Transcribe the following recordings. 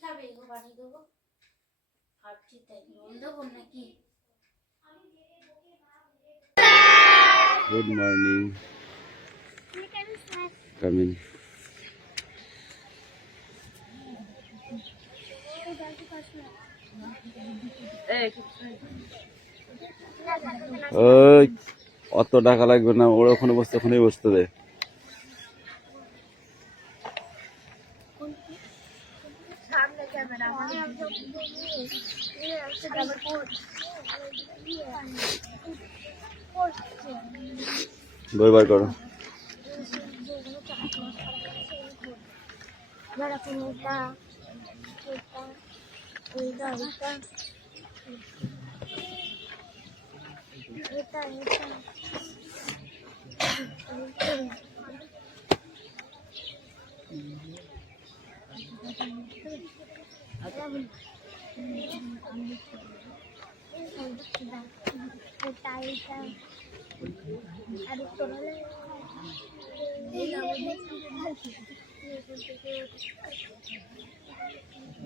Good morning. Come in. অত টাকা লাগবে না, ওরা ওখানে বসতে, ওখানেই বসতে দেয়। বই বার করো।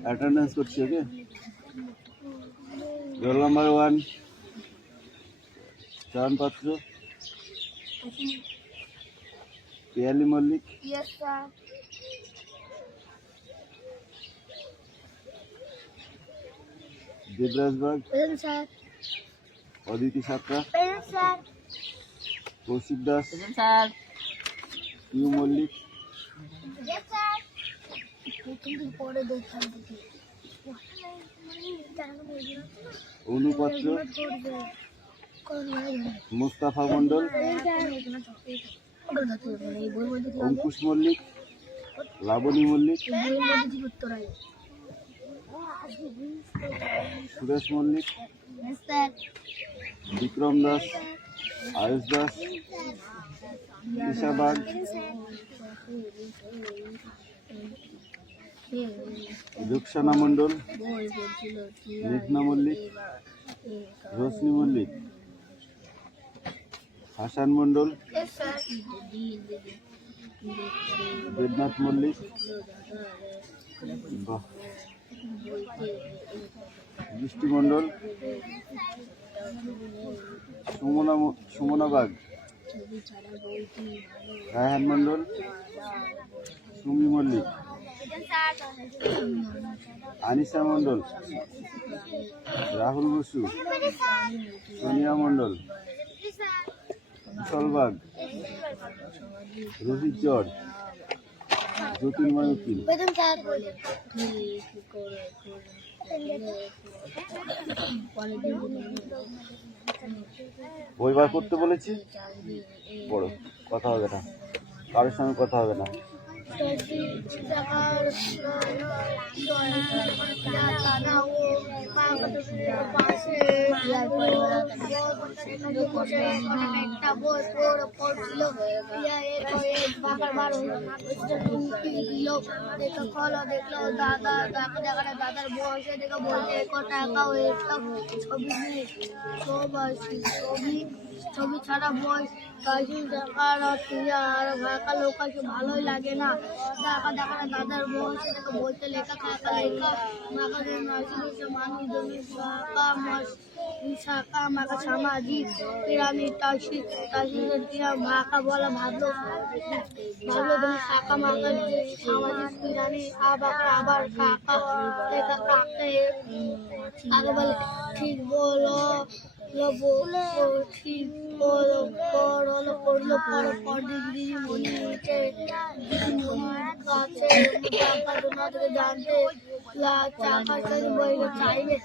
অ্যাটেন্ডেন্স করছি, ওকে? Roll number 1 Chayan Patra, Piyali Mallick. Yes, sir. Debraj Bag, Present, sir. Aditi Santra, Present, sir. Koushik Das, Present, sir. Piu Mallick, Yes, sir. Anu Patra, Mustafa Mondal, Ankush Mallick, Labani Mallick, Suresh Mallick, Bikram Das, Ayush Das, Isha Bag, Ruksana Mondal, মেঘনা মল্লিক, রোশনি মল্লিক, হাসান মন্ডল, দেবনাথ মল্লিক, বৃষ্টি মন্ডল, সুমনা বাগ, রায়হান মন্ডল, সুমি মল্লিক, আনিসা মন্ডল, রাহুল বসু, সোনিয়া মন্ডল, কুশল বাগ, রোহিত জর্জ, জ্যোতির্ময় উকিল। বই বার করতে বলেছি, বড় কথা হবে না, কারোর সঙ্গে কথা হবে না। দাদার বয়সে দেখে বলছে 1 টাকা ছবি ছাড়া বই ভাকা লোক আছে, ভালোই লাগে না। দাদার বয়সে দেখে বলতে লেখা থাকা লেখা শাখা মাখা সামাজিক পিরামিড ভাকা বলা ভাবলো তুমি শাখা মাখা সামাজিক পিরামিড আবার কাকা লেখা কাকে বলে ঠিক বলো ঠিক বলো পড়লো পর দিদিমণি কাছে জানতে বইলে চাইবে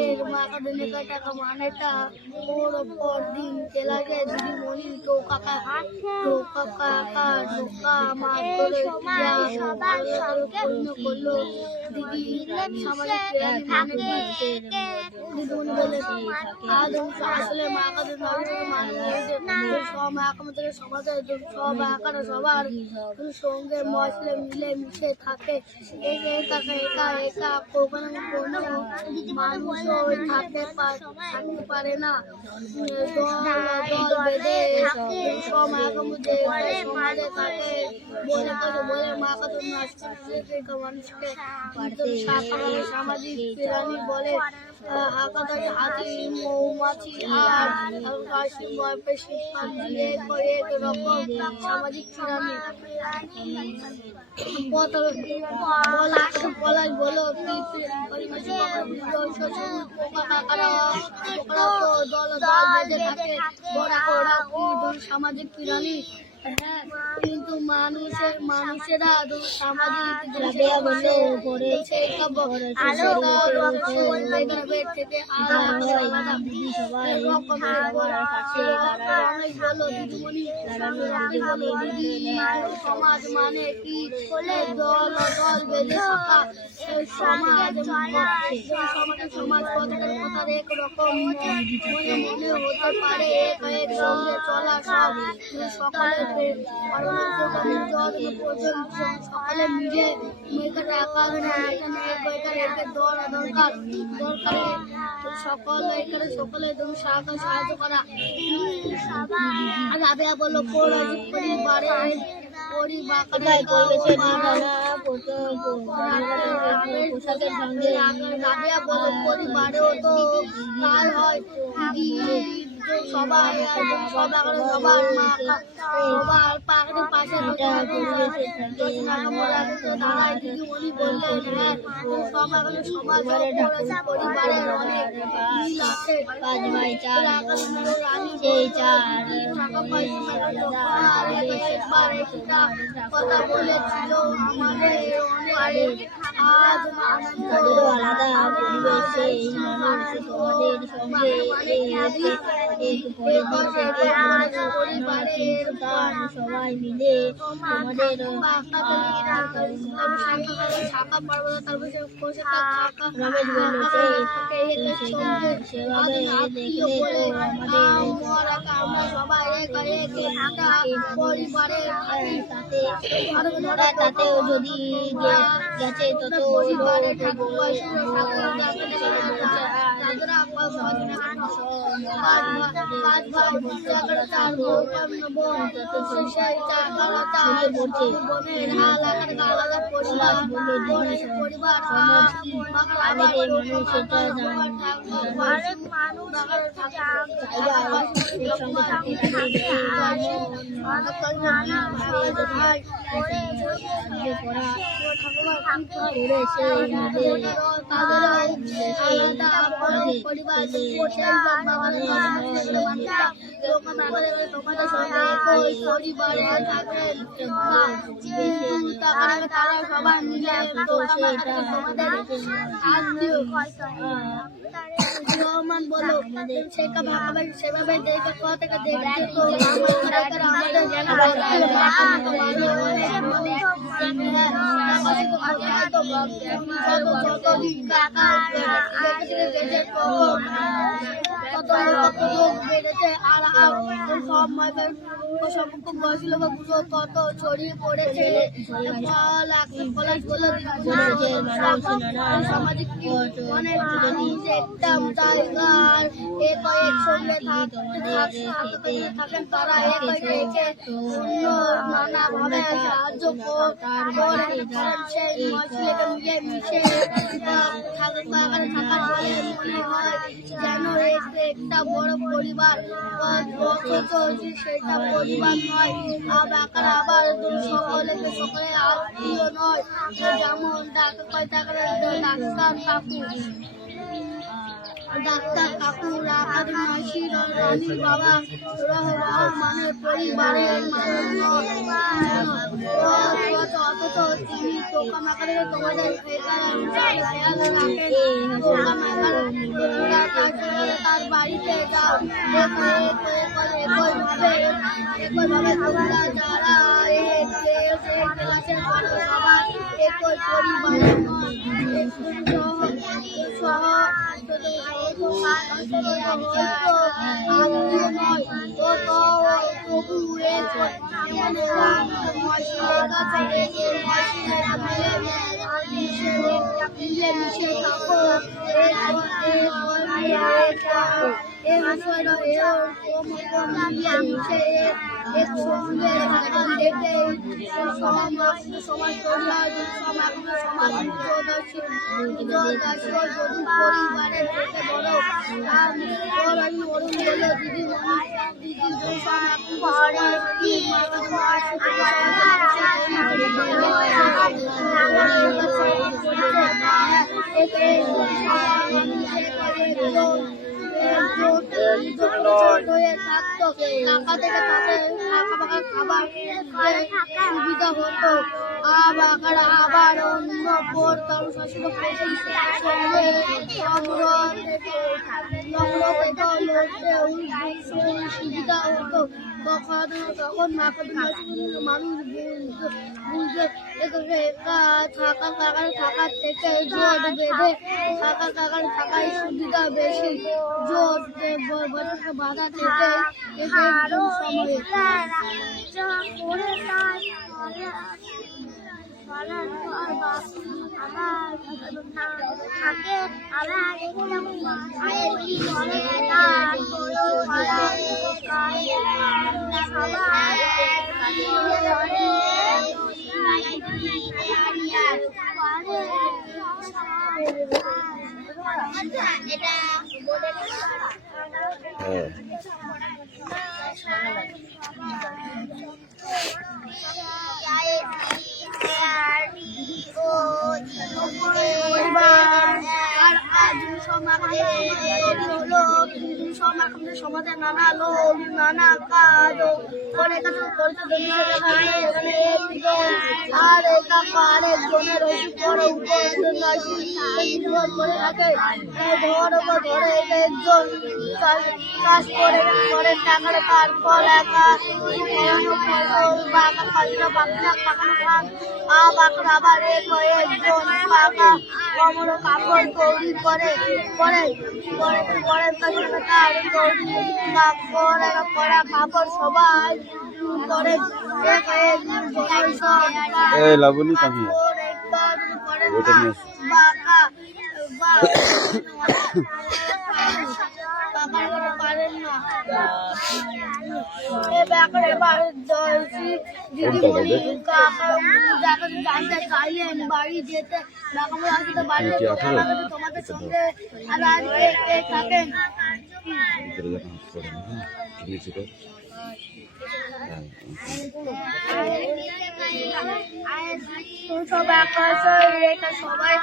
এর মাকা দিনে টাকা মানেটা ওর পর দিন চলা যায় দিদিমণি টোকা আমার করলো দিদি দিদিমণি বলে আসলে মাকা সবার সঙ্গে মশলে মিলে মিশে থাকে একা একা কখনো কোনো মানুষ থাকতে পারে না। দল বেঁধে সমাজে থাকে বলে মা কত মানুষকে সামাজিক প্রাণী বলে আকাশ হাতি মৌমাছি আর এক রকম সামাজিক প্রাণী। পলাশ বলো দল বেঁধে থাকে সামাজিক প্রাণী। কিন্তু মানুষেরা সামাজিক থেকে সমাজ মানে কি দল বেঁধে থাকা সমাজ কথার এক রকম মনে হতে পারে এক সঙ্গে চলা সকালে সকালে মিলে সকলে সাহায্য করা। রাবেয়া বললো পরিবারেও তো কাল হয় সবার পাশে দাঁড়ায় দিদিমণি বললেন পরিবারের অনেক মিল আছে। কথা বলেছিল আমাদের অনেক আজ আলাদা পরিবারের সবাই মিলে আমাদের রমেশ বলল সেভাবে দেখলে আমরা সবাই পরিবারের তাতেও যদি গেছে তত পরিবারের সবাই মিলে রহমান বলো সেভাবে কত ছড়িয়ে পড়েছে। সামাজিক অনেক জায়গার একসঙ্গে থাকেন তারা নানাভাবে সাহায্য সেই মিলে মিশে থাকার ফলে মনে হয় যেন একটা বড় পরিবার সেটা পরিবার নয়। আবার সকলে আত্মীয় নয়, যেমন ডাক্তার কাকু মাসি রানী বাবা রহমানের পরিবারের অথচ তিনি পোকামাকড়ে তোমাদের তার বাড়িতে যাও একইভাবে তোমরা যারা সবাই একই পরিবারের মিলেমিশে থাকো মিলেমিশে একসঙ্গে থাকা দেখে সমাজ কল্যাণ সমাজ যদি পরিবারের থেকে বড় অরুণ বলে সুবিধা হতো আবার অন্য পর শাসিত সুবিধা হতো তখন মানুষ বুঝতে থাকার থেকে জোট বেঁধে থাকায় সুবিধা বেশি জোট বাধা থেকে সময়ে সমাজে নানা লোক নানা কাজ অনেক আর আরেকজনের নির্ভর করে থাকে ধরে একজন চাষ করে টাকাটা তারপর একা আবার একজন পাকা কমল কাপড় তৈরি করে তার করা কাপড় সবাই করে লাবণী কামিয়া ওটা নিয়ে পারেন না জানতে চাইলেন বাড়ি যেতে তোমাদের সঙ্গে থাকেন সব রেখা সবাই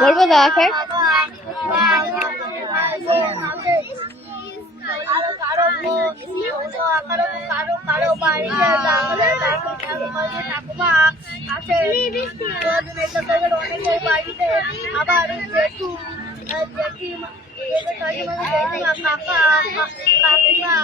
বলবো দাদাকে কারো বাড়িতে ঠাকুমা আছে অনেকের বাড়িতে আবার জেঠু কাকা কাকিমা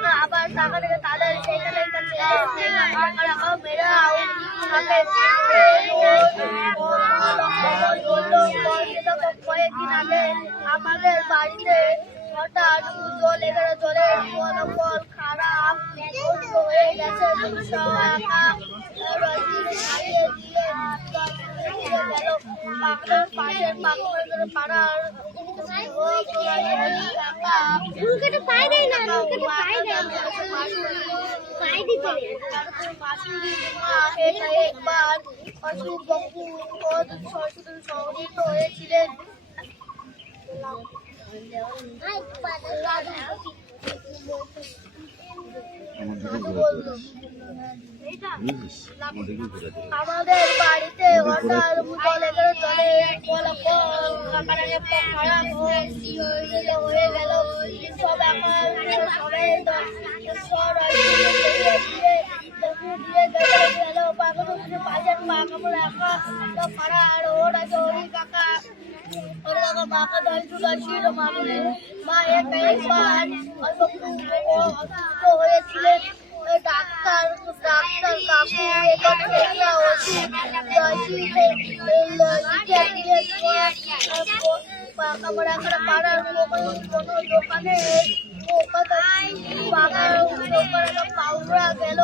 মা আবার তাদের কয়েকদিন আগে আমাদের বাড়িতে হঠাৎ জলের মনোবল খারাপ হয়ে গেছে পাশের পাড়ার একবার অশোক বাবু সংগঠিত হয়েছিলেন আমাদের বাড়িতে মাথার জলে গেলে জলে কাকাটাকে খারাপ হয়ে গেল সব এখন সবাই পাশের মা কাপড় রাখা সব পাড়া আর ওর আছে ওরই কাকা ওর কাকা মাকে ধরেছিল মামুনি মা একবার অসুস্থ হয়েছিলেন ডাক্তার কাকু পাড়ার কোনো দোকানে পাউডার গেল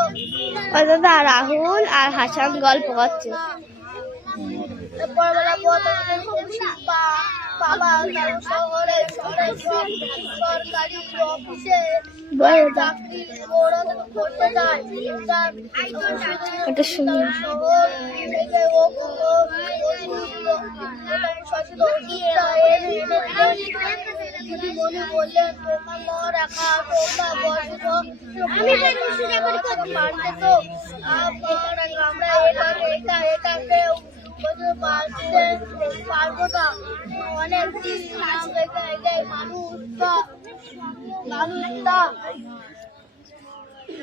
দাদা রাহুল আর হাসান গল্প করছে বাবা শহরে সরকারি অফিসে চাকরি করতে যায় শহর থেকে দিদি মনে বললেন তোমার রাখা তোমরা বসে তো আমরা এটাকে পারবো না অনেক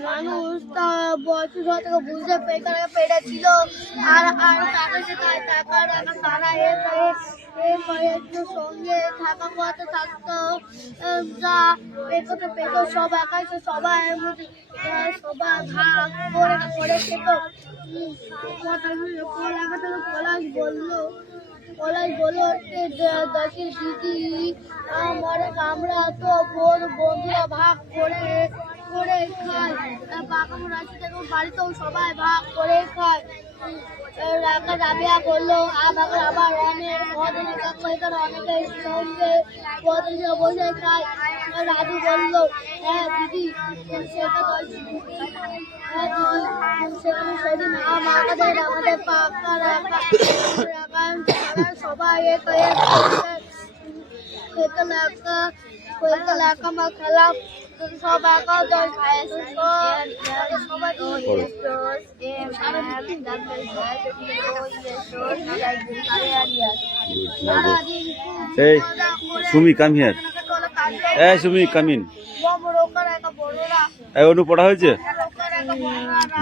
মানুষটা বছর থেকে বুঝতে পেরেছিল আর টাকা তারা একটু সঙ্গে থাকা কথা থাকতো যা পেতো সব একাই সবাই ভাগ করে খেত পলাশ বললো দেখি দিদি আমরা তো বন্ধুরা ভাগ করে খায় বাড়িতেও সবাই ভাগ করে খায় রাবিয়া বললো আবার অনেক অনেকের সঙ্গে বসে খায় রাজু বললো হ্যাঁ দিদি সেটা সেদিন আমাদের পাকা রাখা সবাই খেলা সব একা Hey, Sumi, come here. Hey, Sumi, come in. এই অনু পড়া হয়েছে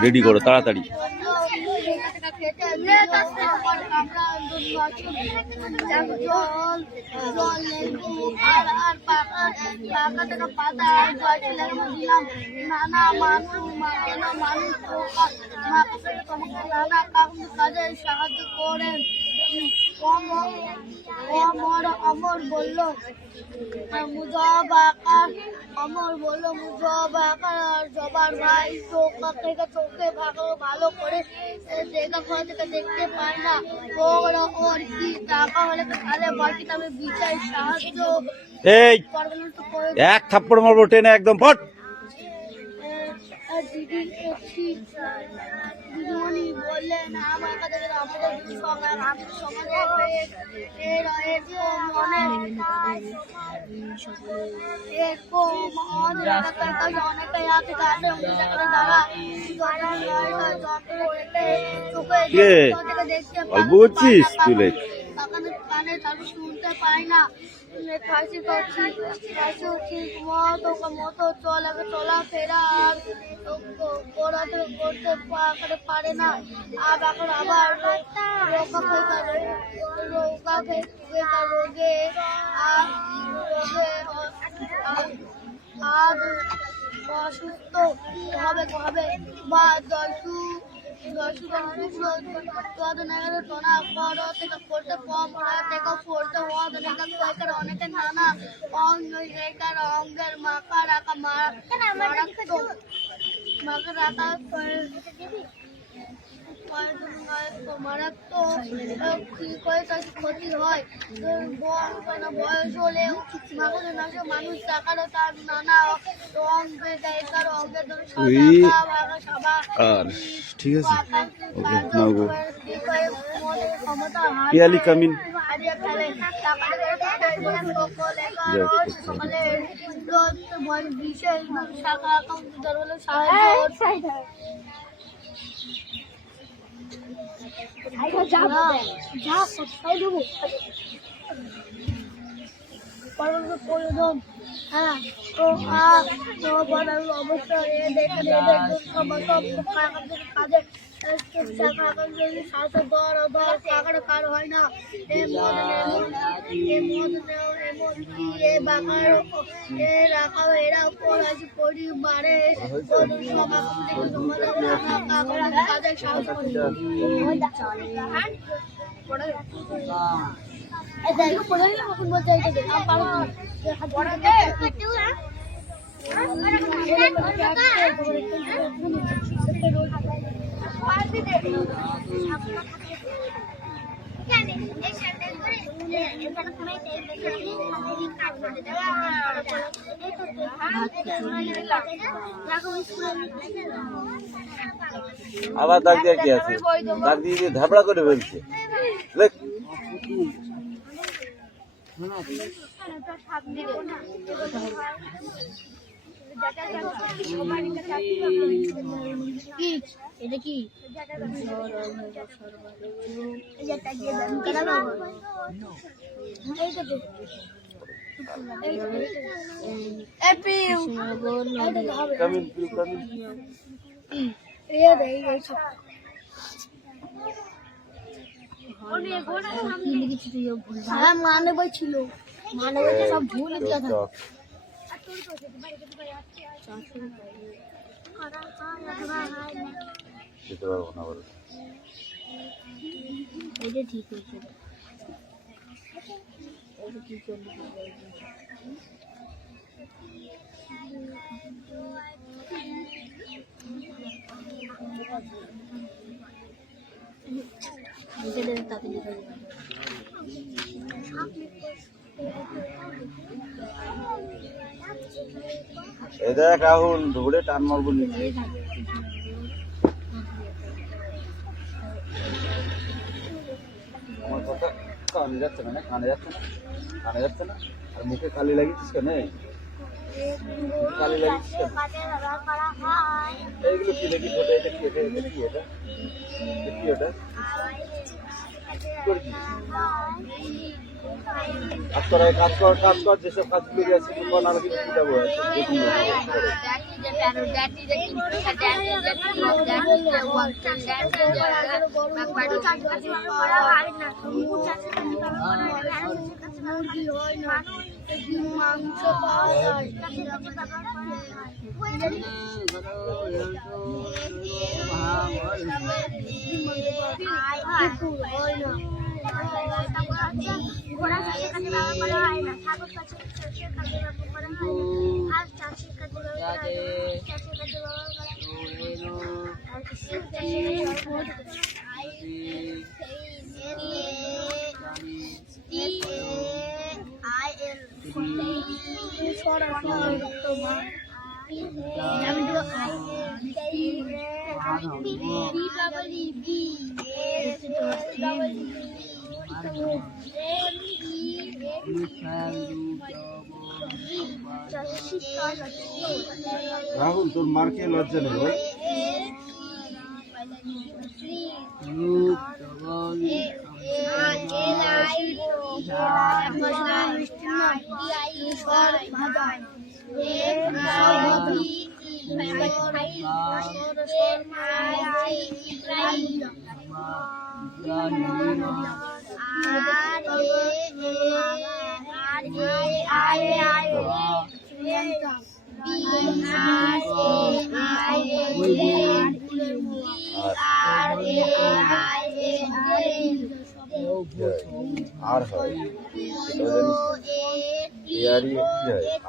রেডি করো তাড়াতাড়ি কাজে সাহায্য করেন অমর বললো অমর বললো আর জবার ভাই চোখে ভালো করে দেখতে পায় না ওর কি টাকা হলে তাহলে বাকি আমি বিচার সাহায্য এই এক থাপ্পড় মারবো টেনে একদম ফট দিদিমণি বললেন আমাদের অল্প করছিস কানে তাকে শুনতে পাই না খাসি মতো চলাফেরা করতে পারে না আবার রোগে আর অসুস্থ হবে বা অনেকে নানা অঙ্গের মাখা রাখা ক্ষতি হয় বয়স হলেও মানুষ টাকারও তার নানা অঙ্গের ঠিক আছে পিয়ালি কামিন বিশেষ শাখা সাহায্য যা সবটাই দেবো প্রয়োজন। হ্যাঁ তো বলার অবস্থা কাজে কার হয় না এমন রাখা এরা পরিবারে কাজের সাহস আবার দাগ দিয়ে কি আছে? দাগ দিয়ে দিয়ে ধাবড়া করে ফেলছে। দেখ এটা কি মানে বই ছিল মানে বইটা সব ভুল কথা যেতে পারবো না বলে এটা ঠিক হয়েছে এটা কি করলি এই দেখ রাহুল ধরে টান মারবো নিচে। আমার কথা কানে যাচ্ছে না, কানে যাচ্ছে না, কানে যাচ্ছে না। আর মুখে কালি লাগিয়েছিস কেন? কালি লাগিয়েছিস কেন? এইগুলো কি দেখি ওটা? এটা কি? এটা কি? এটা কি? ওটা কাজ কর, কাজ কর, কাজ কর। যেসব কাজগুলো আছে তোমার আর কিছু যাবো মাংস পাওয়া যায় ঘোড়া চাষের কাজে ব্যবহার করা হয় না, ছাগল চাষের কাজে ব্যবহার করা হয় না, হাঁস চাষের কাজে ব্যবহার করা হয় না, চাষের কাজে ব্যবহার করা হয় না, আর শিব চাষের কাজে ব্যবহার করা রাহুল তোর মার্কে লজ্জা নেই ভাই। আর হয়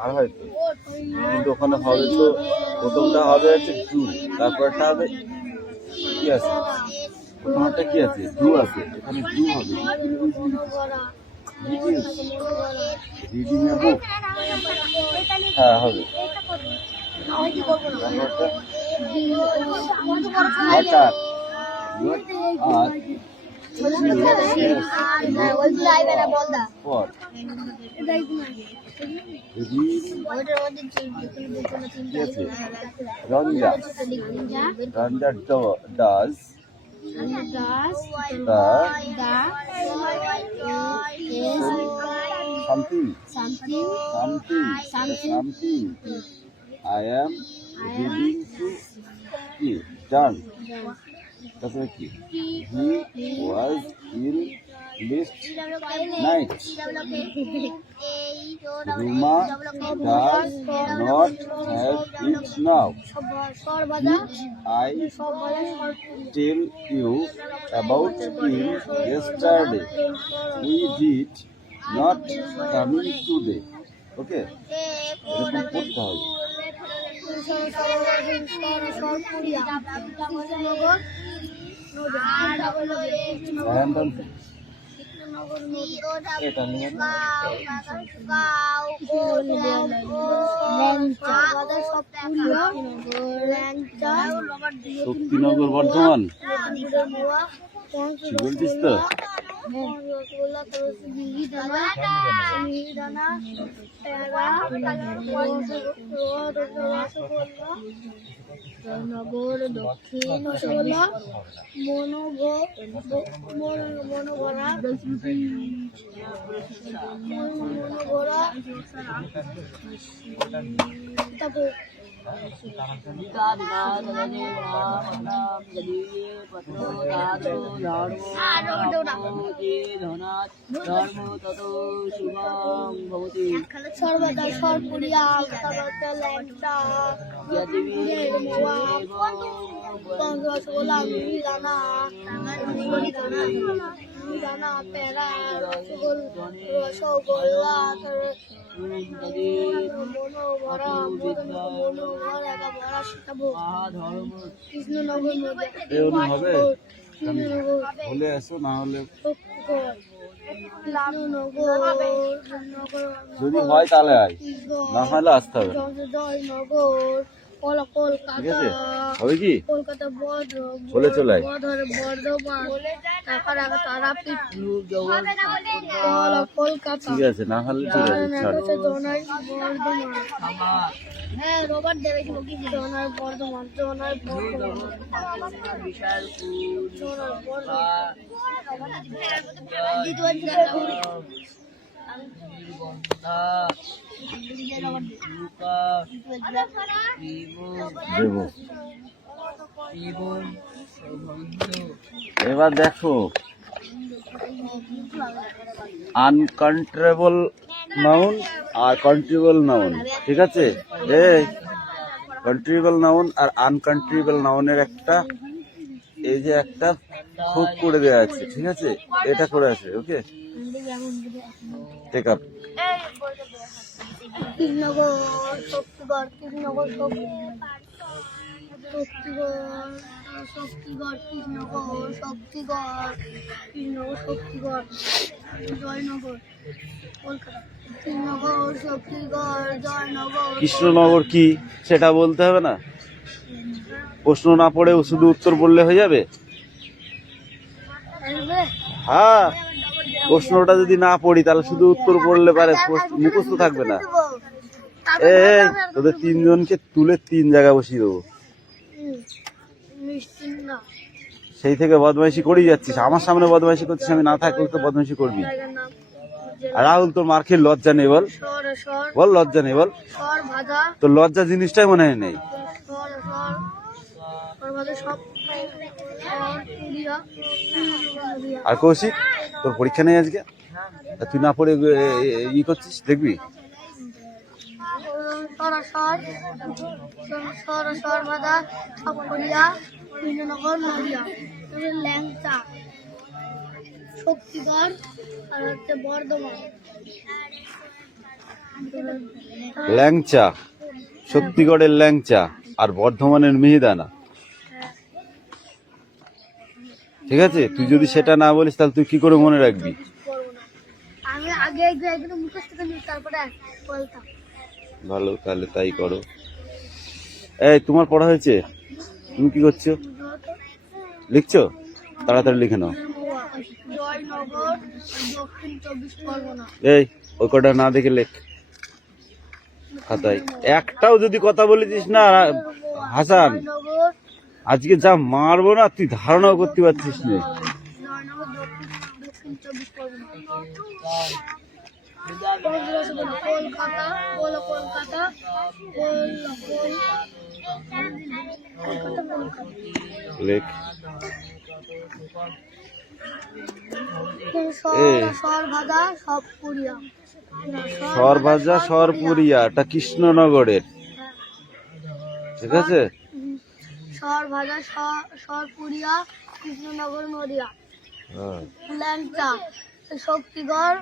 আর হয় তো, কিন্তু ওখানে হবে তো প্রথমটা হবে হচ্ছে জু, তারপরটা হবে কি আছে, প্রথমটা কি আছে জু আছে, এখানে জু হবে রিডিং এ বুক। হ্যাঁ হবে Ranja does দাস দা দা something something something I am reading to কি ডান তারপরে কি he was in list night Ruma does not have it now সর্বদা I tell you about him yesterday. He did not coming today. Okay? এরকম করতে হবে। এটা নিয়ে শক্তিনগর বর্ধমান কি বলছিস তো? নগর দক্ষিণ রসগোল্লা মনোভরা তারপর সর্বদা সরপুরিয়া ল্যাংটা রসগোল্লা মিহিদানা পেড়া রসগোল্লা মনোভরা কৃষ্ণনগর এরকম হবে হলে আসো না হলে যদি হয় তাহলে আয় না হলে আসতে হবে ঠিক আছে হবে কি কলকাতা বলে চলে আয় বর্ধমান তারাপীঠ কলকাতা ঠিক আছে না হলে ঠিক আছে ছাড় হ্যাঁ রোবট দেবে জোনার বর্ধমান দেবো এবার দেখো আনকন্ট্রোলেবল নাউন আর কন্ট্রিবল নাউন ঠিক আছে এই কন্ট্রিবল নাউন আর আনকন্ট্রিবল নাউনের একটা এই যে একটা খুব করে দেওয়া আছে ঠিক আছে এটা করে আছে okay take up Krishnanagar Shaktigarh Krishnanagar Shaktigarh Joynagar Kolkata Joynagar Krishnanagar কি সেটা বলতে হবে না প্রশ্ন না পড়ে শুধু উত্তর বললে হয়ে যাবে হ্যাঁ প্রশ্নটা যদি না পড়ি তাহলে শুধু উত্তর পড়লে পারে মুখস্থ থাকবে না এই তোদের তিনজনকে তুলে তিন জায়গায় বসিয়ে দেবো সেই থেকে বদমাইশি করেই যাচ্ছিস আমার সামনে বদমাইশি করছিস আমি না থাকলে তো বদমাইশি করবি আর রাহুল তোর মার খেয়ে লজ্জা নেই বল বল লজ্জা নেই বল তোর লজ্জা জিনিসটাই মনে হয় নেই আর কৌশিক তোর পরীক্ষা নেই আজকে তুই না পড়ে ই করছিস দেখবি ল্যাংচা শক্তিগড় আর হচ্ছে বর্ধমান ল্যাংচা শক্তিগড়ের ল্যাংচা আর বর্ধমানের মিহিদানা ঠিক আছে তুই যদি সেটা না বলিস তাহলে তুই কি করে মনে রাখবি আমি আগে একদিন মুখস্থ করে তারপরে বলতাম ভালো তাহলে তাই করো এই তোমার পড়া হয়েছে তুমি কি করছো লিখছো তাড়াতাড়ি লিখে নাও জয়নগর দক্ষিণ 24 পরগনা এই ওই কটা না দেখে লেখ খাতায় একটাও যদি কথা বলেছিস না হাসান আজকে যা মারবো না তুই ধারণাও করতে পারছিস না। জয়নগর দক্ষিণ 24 পরগনা। কলকাতা বলো, কলকাতা লেখ সরভাজা সব পুরিয়া। সরভাজা সরপুরিয়া, এটা কৃষ্ণনগরের, ঠিক আছে। সরভাজা সরপুরিয়া, কৃষ্ণনগর নদিয়া। হ্যাঁ। ল্যাংচা শক্তিগড়।